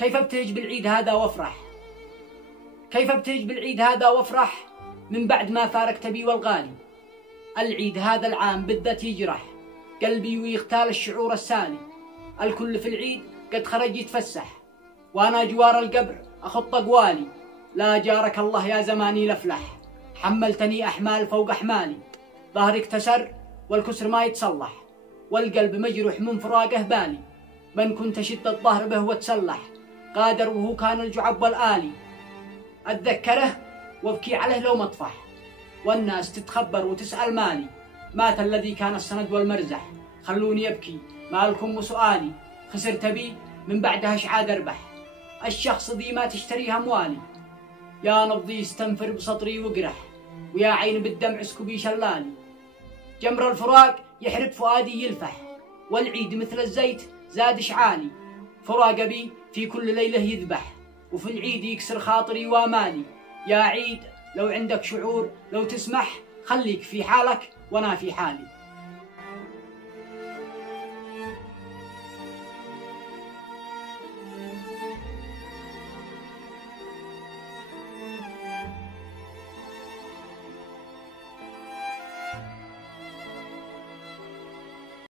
كيف ابتهج بالعيد هذا وافرح، كيف ابتهج بالعيد هذا وافرح من بعد ما فارقت بي والغالي. العيد هذا العام بالذات يجرح قلبي ويغتال الشعور السالي. الكل في العيد قد خرج يتفسح وانا جوار القبر اخط اقوالي. لا جارك الله يا زماني لفلح، حملتني احمال فوق احمالي. ظهرك تسر والكسر ما يتصلح، والقلب مجروح من فراقه بالي. من كنت شد الظهر به وتسلح، قادر وهو كان الجعب والآلي. أتذكره وابكي عليه لو مطفح، والناس تتخبر وتسأل مالي. مات الذي كان السند والمرزح، خلوني أبكي مالكم وسؤالي. خسرت بي من بعدها اشعاد أربح، الشخص ذي ما تشتريه أموالي. يا نبضي استنفر بسطري وقرح، ويا عين بالدمع اسكبي شلالي. جمر الفراق يحرق فؤادي يلفح، والعيد مثل الزيت زاد اشعالي. فراق بي في كل ليلة يذبح، وفي العيد يكسر خاطري وامالي. يا عيد لو عندك شعور لو تسمح، خليك في حالك وانا في حالي.